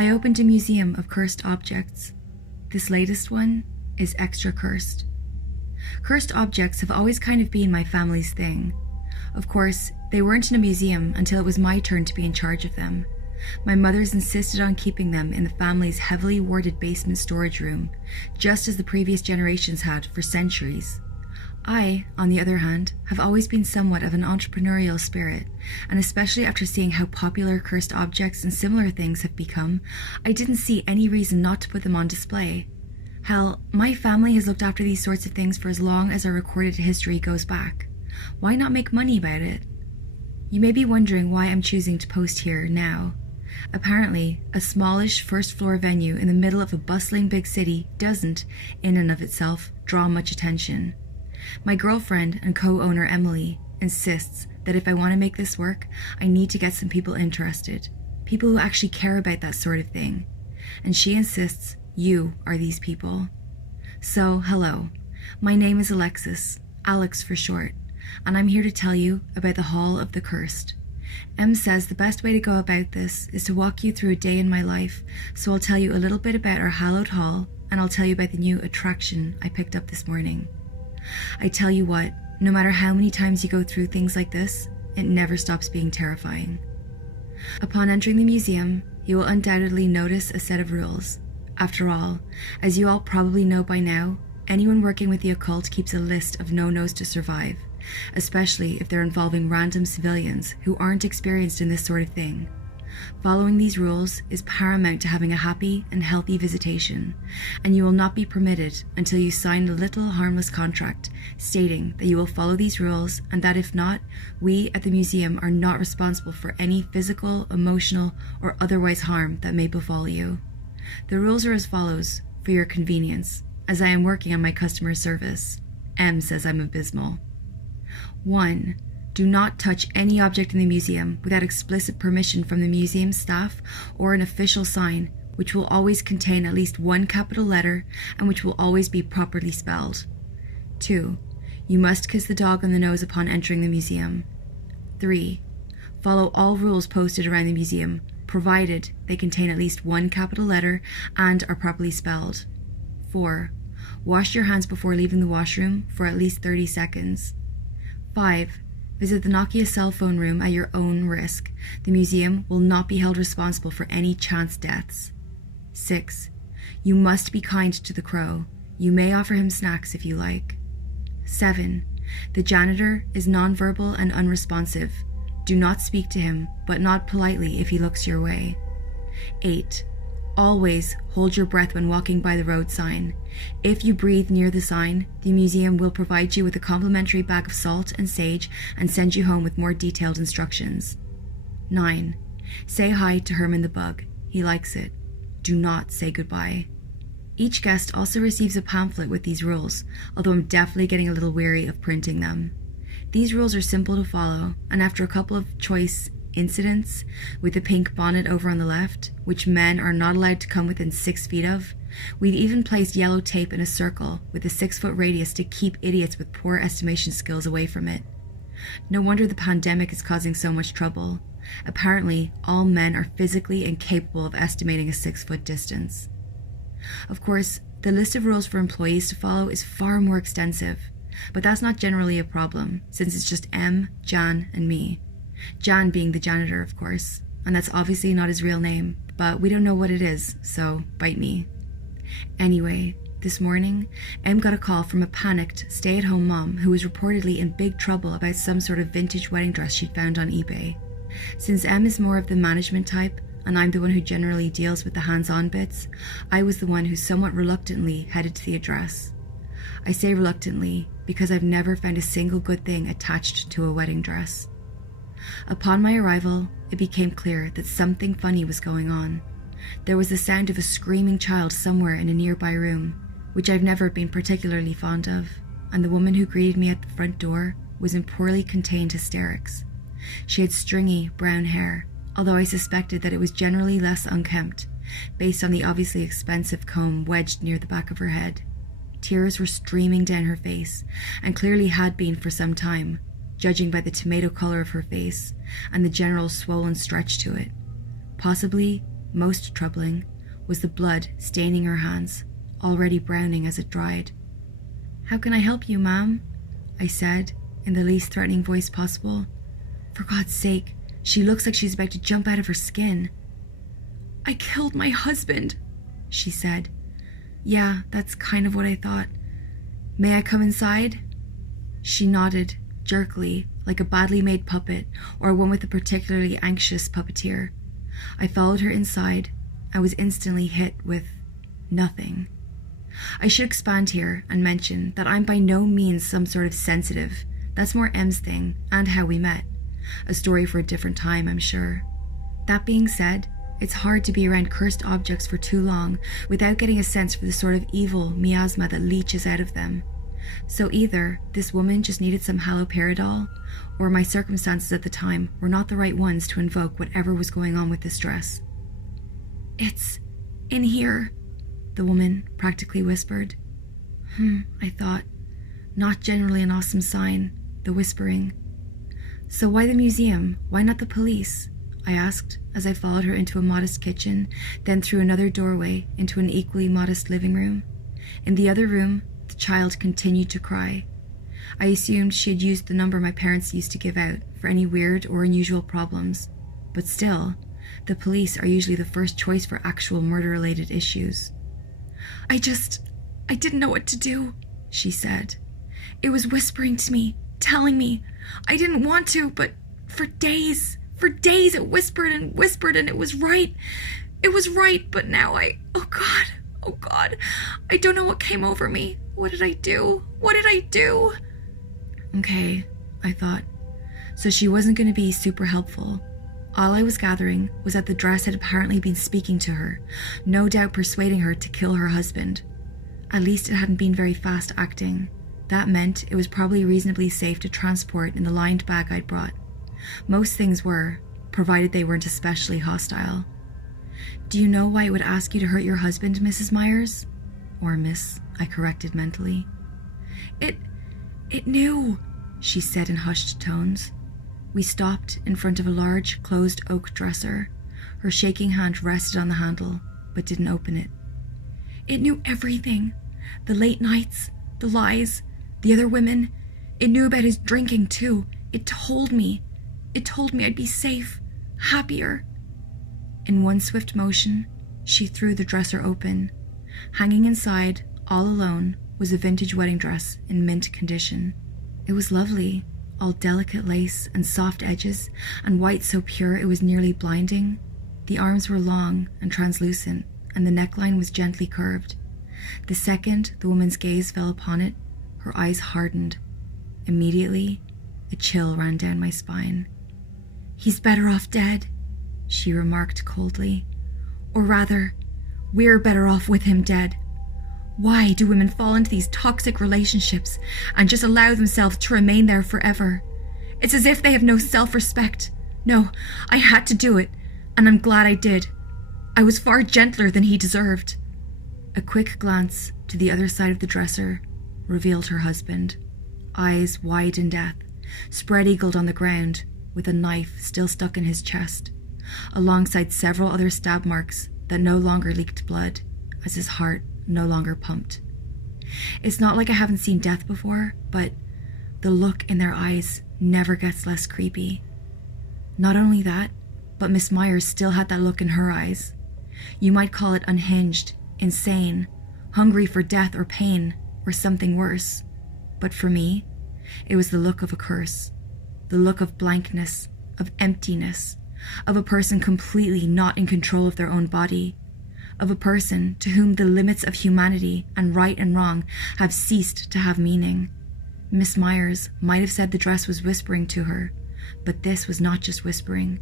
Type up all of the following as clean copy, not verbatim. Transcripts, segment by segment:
I opened a museum of cursed objects. This latest one is extra cursed. Cursed objects have always kind of been my family's thing. Of course, they weren't in a museum until it was my turn to be in charge of them. My mothers insisted on keeping them in the family's heavily warded basement storage room, just as the previous generations had for centuries. I, on the other hand, have always been somewhat of an entrepreneurial spirit, and especially after seeing how popular cursed objects and similar things have become, I didn't see any reason not to put them on display. Hell, my family has looked after these sorts of things for as long as our recorded history goes back. Why not make money about it? You may be wondering why I'm choosing to post here now. Apparently, a smallish first-floor venue in the middle of a bustling big city doesn't, in and of itself, draw much attention. My girlfriend and co-owner Emily insists that if I want to make this work, I need to get some people interested, people who actually care about that sort of thing. And she insists you are these people. So, hello. My name is Alexis, Alex for short, and I'm here to tell you about the Hall of the Cursed. Em says the best way to go about this is to walk you through a day in my life, so I'll tell you a little bit about our hallowed hall, and I'll tell you about the new attraction I picked up this morning. I tell you what, no matter how many times you go through things like this, it never stops being terrifying. Upon entering the museum, you will undoubtedly notice a set of rules. After all, as you all probably know by now, anyone working with the occult keeps a list of no-nos to survive, especially if they're involving random civilians who aren't experienced in this sort of thing. Following these rules is paramount to having a happy and healthy visitation, and you will not be permitted until you sign a little harmless contract stating that you will follow these rules and that if not, we at the museum are not responsible for any physical, emotional, or otherwise harm that may befall you. The rules are as follows, for your convenience, as I am working on my customer service. M says I'm abysmal. 1. Do not touch any object in the museum without explicit permission from the museum staff or an official sign, which will always contain at least one capital letter and which will always be properly spelled. 2. You must kiss the dog on the nose upon entering the museum. 3. Follow all rules posted around the museum, provided they contain at least one capital letter and are properly spelled. 4. Wash your hands before leaving the washroom for at least 30 seconds. 5. Visit the Nokia cell phone room at your own risk. The museum will not be held responsible for any chance deaths. 6. You must be kind to the crow. You may offer him snacks if you like. 7. The janitor is nonverbal and unresponsive. Do not speak to him, but nod politely if he looks your way. 8. Always hold your breath when walking by the road sign. If you breathe near the sign, the museum will provide you with a complimentary bag of salt and sage and send you home with more detailed instructions. 9. Say hi to Herman the Bug. He likes it. Do not say goodbye. Each guest also receives a pamphlet with these rules, although I'm definitely getting a little weary of printing them. These rules are simple to follow, and after a couple of choice incidents, with the pink bonnet over on the left, which men are not allowed to come within 6 feet of, we've even placed yellow tape in a circle with a 6-foot radius to keep idiots with poor estimation skills away from it. No wonder the pandemic is causing so much trouble. Apparently, all men are physically incapable of estimating a 6-foot distance. Of course, the list of rules for employees to follow is far more extensive, but that's not generally a problem, since it's just M, Jan, and me. Jan being the janitor, of course, and that's obviously not his real name, but we don't know what it is, so bite me. Anyway, this morning, Em got a call from a panicked, stay-at-home mom who was reportedly in big trouble about some sort of vintage wedding dress she'd found on eBay. Since Em is more of the management type, and I'm the one who generally deals with the hands-on bits, I was the one who somewhat reluctantly headed to the address. I say reluctantly because I've never found a single good thing attached to a wedding dress. Upon my arrival, it became clear that something funny was going on. There was the sound of a screaming child somewhere in a nearby room, which I've never been particularly fond of, and the woman who greeted me at the front door was in poorly contained hysterics. She had stringy, brown hair, although I suspected that it was generally less unkempt, based on the obviously expensive comb wedged near the back of her head. Tears were streaming down her face, and clearly had been for some time, judging by the tomato color of her face and the general swollen stretch to it. Possibly, Most troubling was the blood staining her hands, already browning as it dried. "How can I help you, ma'am?" I said, in the least threatening voice possible. "For God's sake, she looks like she's about to jump out of her skin." "I killed my husband," she said. "Yeah, that's kind of what I thought. May I come inside?" She nodded, jerkily, like a badly made puppet or one with a particularly anxious puppeteer. I followed her inside. I was instantly hit with nothing. I should expand here and mention that I'm by no means some sort of sensitive. That's more M's thing and how we met. A story for a different time, I'm sure. That being said, it's hard to be around cursed objects for too long without getting a sense for the sort of evil miasma that leaches out of them. So either this woman just needed some haloperidol, or my circumstances at the time were not the right ones to invoke whatever was going on with this dress. "It's in here," the woman practically whispered. I thought. Not generally an awesome sign, the whispering. "So why the museum? Why not the police?" I asked as I followed her into a modest kitchen, then through another doorway into an equally modest living room. In the other room, the child continued to cry. I assumed she had used the number my parents used to give out for any weird or unusual problems, but still, the police are usually the first choice for actual murder-related issues. I didn't know what to do," she said. "It was whispering to me, telling me. I didn't want to, but for days it whispered and it was right. It was right, but now oh God, I don't know what came over me. What did I do? Okay, I thought. So she wasn't going to be super helpful. All I was gathering was that the dress had apparently been speaking to her, no doubt persuading her to kill her husband. At least it hadn't been very fast acting. That meant it was probably reasonably safe to transport in the lined bag I'd brought. Most things were, provided they weren't especially hostile. "Do you know why it would ask you to hurt your husband, Mrs. Myers?" Or Miss, I corrected mentally. It knew," she said in hushed tones. We stopped in front of a large, closed oak dresser. Her shaking hand rested on the handle, but didn't open it. "It knew everything. The late nights, the lies, the other women. It knew about his drinking, too. It told me I'd be safe, happier." In one swift motion, she threw the dresser open. Hanging inside, all alone, was a vintage wedding dress in mint condition. It was lovely, all delicate lace and soft edges, and white so pure it was nearly blinding. The arms were long and translucent, and the neckline was gently curved. The second the woman's gaze fell upon it, her eyes hardened. Immediately, a chill ran down my spine. "He's better off dead," she remarked coldly. "Or rather, we're better off with him dead. Why do women fall into these toxic relationships and just allow themselves to remain there forever? It's as if they have no self-respect. No, I had to do it, and I'm glad I did. I was far gentler than he deserved." A quick glance to the other side of the dresser revealed her husband, eyes wide in death, spread-eagled on the ground, with a knife still stuck in his chest, alongside several other stab marks that no longer leaked blood, as his heart no longer pumped. It's not like I haven't seen death before, but the look in their eyes never gets less creepy. Not only that, but Miss Myers still had that look in her eyes. You might call it unhinged, insane, hungry for death or pain, or something worse. But for me, it was the look of a curse, the look of blankness, of emptiness, of a person completely not in control of their own body, of a person to whom the limits of humanity and right and wrong have ceased to have meaning. Miss Myers might have said the dress was whispering to her, but this was not just whispering.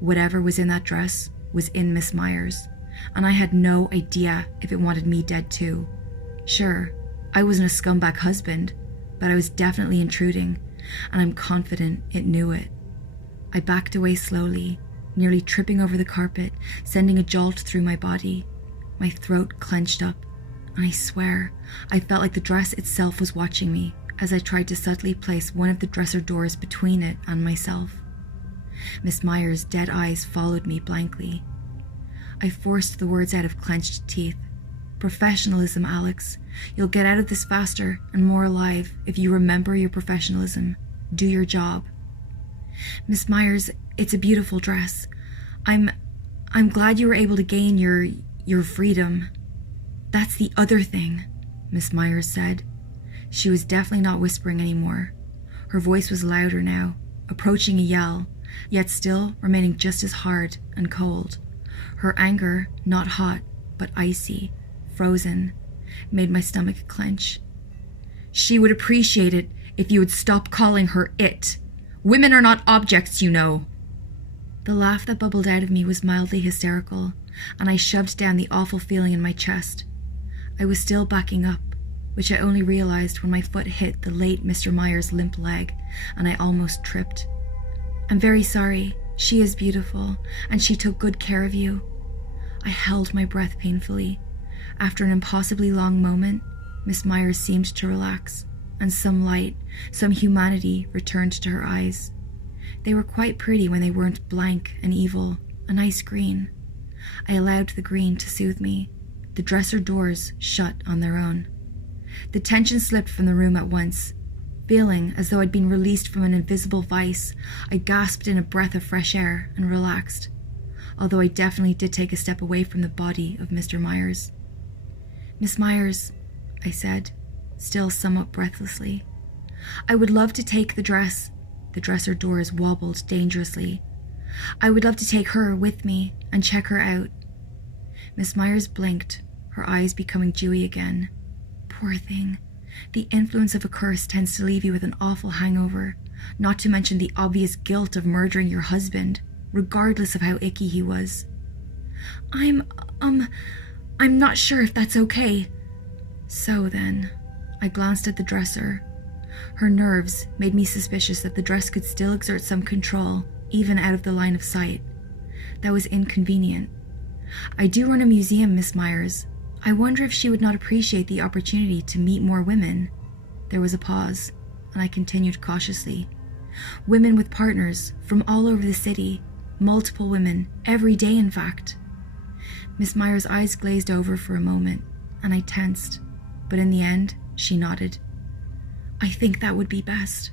Whatever was in that dress was in Miss Myers, and I had no idea if it wanted me dead too. Sure, I wasn't a scumbag husband, but I was definitely intruding, and I'm confident it knew it. I backed away slowly, nearly tripping over the carpet, sending a jolt through my body. My throat clenched up, and I swear I felt like the dress itself was watching me as I tried to subtly place one of the dresser doors between it and myself. Miss Myers' dead eyes followed me blankly. I forced the words out of clenched teeth. Professionalism, Alex. You'll get out of this faster and more alive if you remember your professionalism. Do your job. Miss Myers, it's a beautiful dress. I'm glad you were able to gain your freedom. That's the other thing, Miss Myers said. She was definitely not whispering anymore. Her voice was louder now, approaching a yell, yet still remaining just as hard and cold. Her anger, not hot, but icy, frozen, made my stomach clench. She would appreciate it if you would stop calling her it. Women are not objects, you know. The laugh that bubbled out of me was mildly hysterical, and I shoved down the awful feeling in my chest. I was still backing up, which I only realized when my foot hit the late Mr. Myers' limp leg, and I almost tripped. I'm very sorry. She is beautiful, and she took good care of you. I held my breath painfully. After an impossibly long moment, Miss Myers seemed to relax, and some light, some humanity returned to her eyes. They were quite pretty when they weren't blank and evil, a nice green. I allowed the green to soothe me. The dresser doors shut on their own. The tension slipped from the room at once. Feeling as though I'd been released from an invisible vice, I gasped in a breath of fresh air and relaxed, although I definitely did take a step away from the body of Mr. Myers. Miss Myers, I said, still somewhat breathlessly, I would love to take the dress. The dresser doors wobbled dangerously. I would love to take her with me and check her out. Miss Myers blinked, her eyes becoming dewy again. Poor thing. The influence of a curse tends to leave you with an awful hangover, not to mention the obvious guilt of murdering your husband, regardless of how icky he was. I'm not sure if that's okay. So then, I glanced at the dresser. Her nerves made me suspicious that the dress could still exert some control, even out of the line of sight. That was inconvenient. I do run a museum, Miss Myers. I wonder if she would not appreciate the opportunity to meet more women. There was a pause, and I continued cautiously. Women with partners from all over the city, multiple women, every day in fact. Miss Myers' eyes glazed over for a moment, and I tensed, but in the end, she nodded. I think that would be best.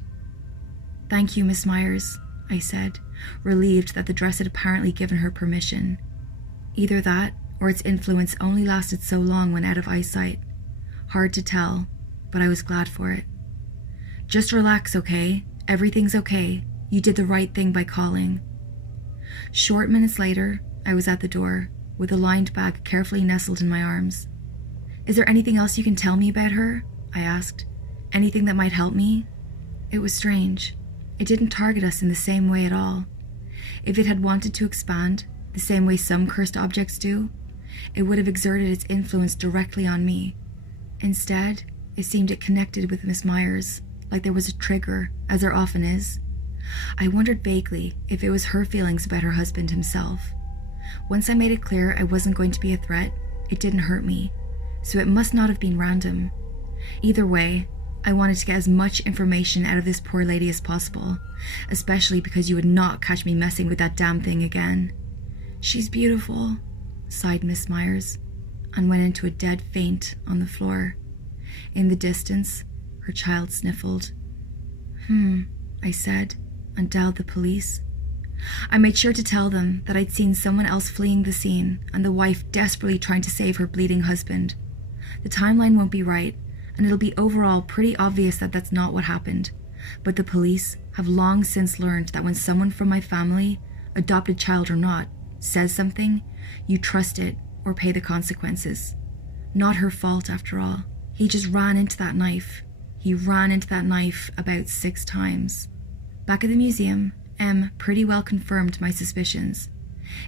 Thank you, Miss Myers, I said, relieved that the dress had apparently given her permission. Either that, or its influence only lasted so long when out of eyesight. Hard to tell, but I was glad for it. Just relax, okay? Everything's okay. You did the right thing by calling. Short minutes later, I was at the door, with a lined bag carefully nestled in my arms. Is there anything else you can tell me about her? I asked. Anything that might help me? It was strange. It didn't target us in the same way at all. If it had wanted to expand, the same way some cursed objects do, it would have exerted its influence directly on me. Instead, it seemed it connected with Miss Myers, like there was a trigger, as there often is. I wondered vaguely if it was her feelings about her husband himself. Once I made it clear I wasn't going to be a threat, it didn't hurt me, so it must not have been random. Either way, I wanted to get as much information out of this poor lady as possible, especially because you would not catch me messing with that damn thing again. She's beautiful, sighed Miss Myers, and went into a dead faint on the floor. In the distance, her child sniffled. I said, and dialed the police. I made sure to tell them that I'd seen someone else fleeing the scene and the wife desperately trying to save her bleeding husband. The timeline won't be right, and it'll be overall pretty obvious that that's not what happened, but the police have long since learned that when someone from my family, adopted child or not, says something, you trust it or pay the consequences. Not her fault, after all. He just ran into that knife. He ran into that knife about 6 times. Back at the museum, M pretty well confirmed my suspicions.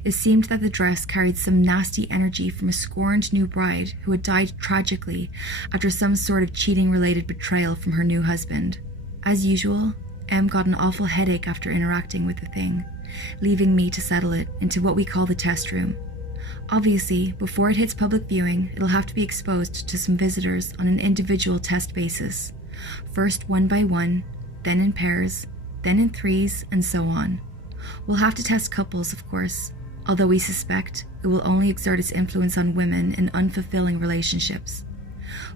It seemed that the dress carried some nasty energy from a scorned new bride who had died tragically after some sort of cheating-related betrayal from her new husband. As usual, M got an awful headache after interacting with the thing, leaving me to settle it into what we call the test room. Obviously, before it hits public viewing, it'll have to be exposed to some visitors on an individual test basis. First one by one, then in pairs, then in threes, and so on. We'll have to test couples, of course. although we suspect it will only exert its influence on women in unfulfilling relationships.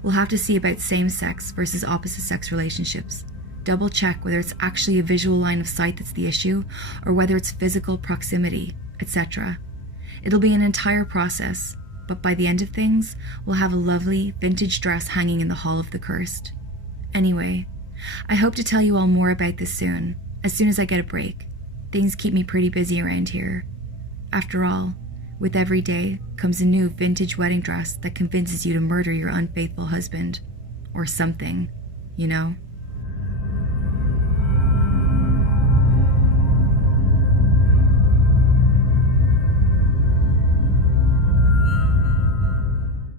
We'll have to see about same-sex versus opposite-sex relationships. Double check whether it's actually a visual line of sight that's the issue, or whether it's physical proximity, etc. It'll be an entire process, but by the end of things, we'll have a lovely vintage dress hanging in the Hall of the Cursed. Anyway, I hope to tell you all more about this soon as I get a break. Things keep me pretty busy around here. After all, with every day comes a new vintage wedding dress that convinces you to murder your unfaithful husband. Or something, you know?